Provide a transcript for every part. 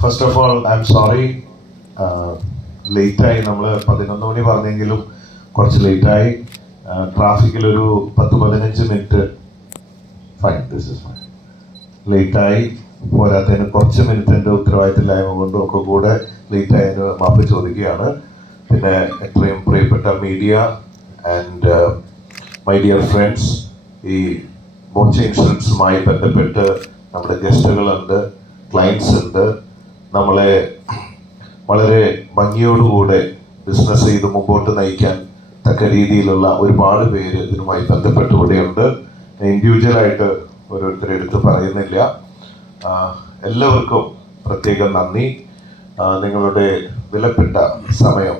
First of all I am sorry ലേറ്റായി നമ്മൾ പതിനൊന്ന് മണി പറഞ്ഞെങ്കിലും കുറച്ച് ലേറ്റായി ട്രാഫിക്കിലൊരു പത്ത് പതിനഞ്ച് minute. Fine this is fine ലേറ്റായി പോരാത്തതിന് കുറച്ച് മിനിറ്റിന്റെ ഉത്തരവാദിത്തമില്ലായ്മ കൊണ്ടും ഒക്കെ കൂടെ ലേറ്റായതിന് മാപ്പ് ചോദിക്കുകയാണ്. പിന്നെ എത്രയും പ്രിയപ്പെട്ട media and my dear friends ഈ മോർച്ച ഇൻഷുറൻസുമായി ബന്ധപ്പെട്ട് നമ്മുടെ ഗസ്റ്റുകളുണ്ട്. ക്ലയൻസ് ഉണ്ട്. നമ്മളെ വളരെ ഭംഗിയോടുകൂടെ ബിസിനസ് ചെയ്ത് മുമ്പോട്ട് നയിക്കാൻ തക്ക രീതിയിലുള്ള ഒരുപാട് പേര് ഇതിനുമായി ബന്ധപ്പെട്ട് ഇവിടെയുണ്ട്. ഇൻഡിവിജ്വലായിട്ട് ഓരോരുത്തരെ എടുത്ത് പറയുന്നില്ല. എല്ലാവർക്കും പ്രത്യേകം നന്ദി. നിങ്ങളുടെ വിലപ്പെട്ട സമയം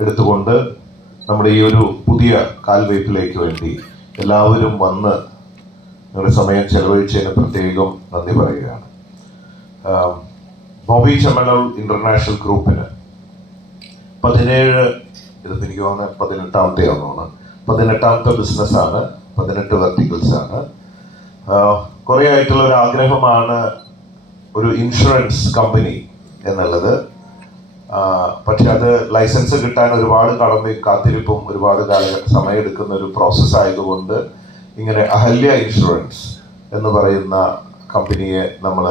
എടുത്തുകൊണ്ട് നമ്മുടെ ഈ ഒരു പുതിയ കാൽവയ്പിലേക്ക് വേണ്ടി എല്ലാവരും വന്ന് നിങ്ങളുടെ സമയം ചെലവഴിച്ചതിന് പ്രത്യേകം നന്ദി പറയുകയാണ്. ബോബി ചെമ്മണൽ ഇന്റർനാഷണൽ ഗ്രൂപ്പിന് പതിനേഴ് ഇതിപ്പോ എനിക്ക് തോന്നുന്നത് പതിനെട്ടാമത്തെ ഒന്നാണ്. പതിനെട്ടാമത്തെ ബിസിനസ്സാണ് പതിനെട്ട് വെർട്ടിക്കൽസ് ആണ് കുറേ ആയിട്ടുള്ള ഒരു ആഗ്രഹമാണ് ഒരു ഇൻഷുറൻസ് കമ്പനി എന്നുള്ളത്. പക്ഷെ അത് ലൈസൻസ് കിട്ടാൻ ഒരുപാട് കടമ്പ കാത്തിരിപ്പും ഒരുപാട് കാല സമയമെടുക്കുന്ന ഒരു പ്രോസസ്സ് ആയതുകൊണ്ട് ഇങ്ങനെ അഹല്യ ഇൻഷുറൻസ് എന്ന് പറയുന്ന കമ്പനിയെ നമ്മൾ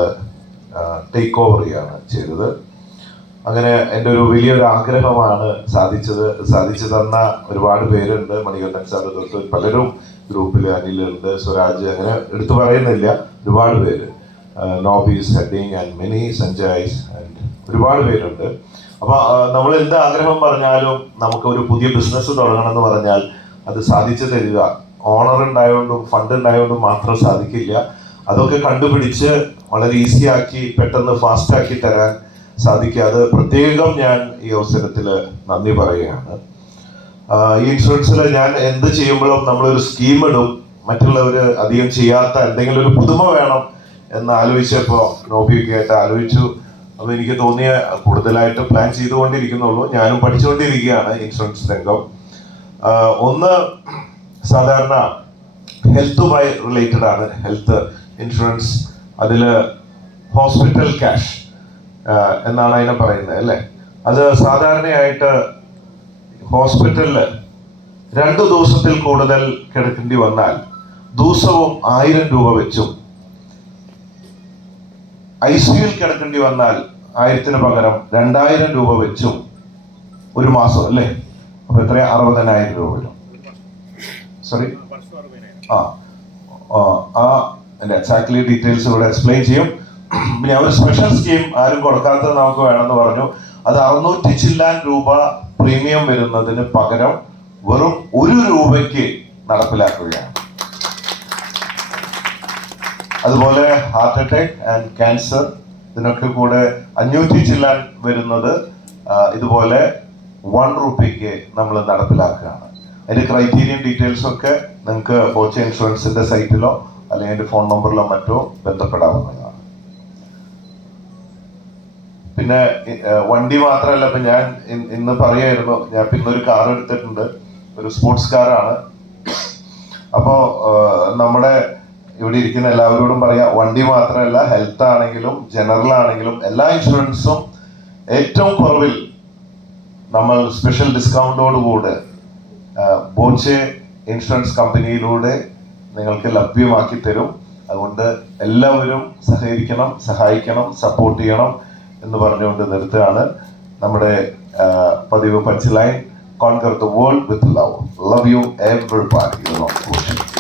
ടേക്ക് ഓവർ ചെയ്യാണ് ചെയ്തത്. അങ്ങനെ എന്റെ ഒരു വലിയൊരു ആഗ്രഹമാണ് സാധിച്ചത് സാധിച്ചു തന്ന ഒരുപാട് പേരുണ്ട്. മണികണ്ഠൻ സാർ തൊട്ട് പലരും ഗ്രൂപ്പിൽ അനിലുണ്ട് സ്വരാജ് അങ്ങനെ എടുത്തു പറയുന്നില്ല. ഒരുപാട് പേര്. നോബീസ് ഹെഡിങ് ആൻഡ് മിനി സഞ്ജയ്സ് ആൻഡ് ഒരുപാട് പേരുണ്ട്. അപ്പോൾ നമ്മൾ എന്ത് ആഗ്രഹം പറഞ്ഞാലും നമുക്ക് ഒരു പുതിയ ബിസിനസ് തുടങ്ങണം എന്ന് പറഞ്ഞാൽ അത് സാധിച്ചു തരിക. ഓണർ ഉണ്ടായതുകൊണ്ടും ഫണ്ട് ഉണ്ടായതുകൊണ്ടും മാത്രം സാധിക്കില്ല. അതൊക്കെ കണ്ടുപിടിച്ച് വളരെ ഈസി ആക്കി പെട്ടെന്ന് ഫാസ്റ്റ് ആക്കി തരാൻ സാധിക്കാതെ പ്രത്യേകം ഞാൻ ഈ അവസരത്തിൽ നന്ദി പറയുകയാണ്. ഈ ഇൻഷുറൻസിൽ ഞാൻ എന്ത് ചെയ്യുമ്പോഴും നമ്മളൊരു സ്കീം ഇടും. മറ്റുള്ളവർ അധികം ചെയ്യാത്ത എന്തെങ്കിലും ഒരു പുതുമ വേണം എന്ന് ആലോചിച്ചപ്പോൾ നോബിയൊക്കെ ആയിട്ട് ആലോചിച്ചു. അപ്പോൾ എനിക്ക് തോന്നിയ കൂടുതലായിട്ട് പ്ലാൻ ചെയ്തുകൊണ്ടിരിക്കുന്നുള്ളൂ. ഞാനും പഠിച്ചുകൊണ്ടിരിക്കുകയാണ് ഇൻഷുറൻസ് രംഗം. ഒന്ന് സാധാരണ ഹെൽത്തുമായി റിലേറ്റഡ് ആണ് ഹെൽത്ത്. ഇൻഷുറൻസ് അതിൽ ഹോസ്പിറ്റൽ ക്യാഷ് എന്നാണ് അതിനെ പറയുന്നത് അല്ലേ? അത് സാധാരണയായിട്ട് ഹോസ്പിറ്റലിൽ രണ്ട് ദിവസത്തിൽ കൂടുതൽ കിടക്കേണ്ടി വന്നാൽ ദിവസവും ആയിരം രൂപ വെച്ചും ഐ സിയിൽ കിടക്കേണ്ടി വന്നാൽ ആയിരത്തിന് പകരം രണ്ടായിരം രൂപ വെച്ചും ഒരു മാസം അല്ലേ? അപ്പൊ എത്ര അറുപതിനായിരം രൂപ വരും. സോറി ആ ആ, എന്റെ എക്സാക്ട്ലി ഡീറ്റെയിൽസ് ഇവിടെ എക്സ്പ്ലെയിൻ ചെയ്യും. പിന്നെ ഒരു സ്പെഷ്യൽ സ്കീം ആരും കൊടുക്കാത്തത് നമുക്ക് വേണമെന്ന് പറഞ്ഞു. അത് അറുന്നൂറ്റി ചില്ലാൻ രൂപ പ്രീമിയം വരുന്നതിന് പകരം വെറും ഒരു രൂപയ്ക്ക് നടപ്പിലാക്കുകയാണ്. അതുപോലെ ഹാർട്ട് അറ്റാക്ക് ആൻഡ് ക്യാൻസർ ഇതിനൊക്കെ കൂടെ അഞ്ഞൂറ്റി ചില്ലാൻ വരുന്നത് ഇതുപോലെ വൺ റുപ്പിക്ക് നമ്മൾ നടപ്പിലാക്കുകയാണ്. അതിന്റെ ക്രൈറ്റീരിയൻ ഡീറ്റെയിൽസ് ഒക്കെ നിങ്ങൾക്ക് ബോച്ച ഇൻഷുറൻസിന്റെ സൈറ്റിലോ അല്ലെങ്കിൽ എന്റെ ഫോൺ നമ്പറിലോ മറ്റോ ബന്ധപ്പെടാവുന്നതാണ് പിന്നെ വണ്ടി മാത്രമല്ല ഇപ്പൊ ഞാൻ ഇന്ന് പറയായിരുന്നു ഞാൻ പിന്നെ ഒരു കാർ എടുത്തിട്ടുണ്ട്. ഒരു സ്പോർട്സ് കാറാണ് അപ്പോൾ നമ്മുടെ ഇവിടെ ഇരിക്കുന്ന എല്ലാവരോടും പറയാം വണ്ടി മാത്രമല്ല ഹെൽത്ത് ആണെങ്കിലും ജനറൽ ആണെങ്കിലും എല്ലാ ഇൻഷുറൻസും ഏറ്റവും കുറവിൽ നമ്മൾ സ്പെഷ്യൽ ഡിസ്കൗണ്ടോടുകൂടെ ബോച്ചെ ഇൻഷുറൻസ് കമ്പനിയിലൂടെ നിങ്ങൾക്ക് ലഭ്യമാക്കി തരും. അതുകൊണ്ട് എല്ലാവരും സഹകരിക്കണം സഹായിക്കണം സപ്പോർട്ട് ചെയ്യണം എന്ന് പറഞ്ഞുകൊണ്ട് നിർത്തുകയാണ് നമ്മുടെ പതിവ് punch line conquer the world with love love you every party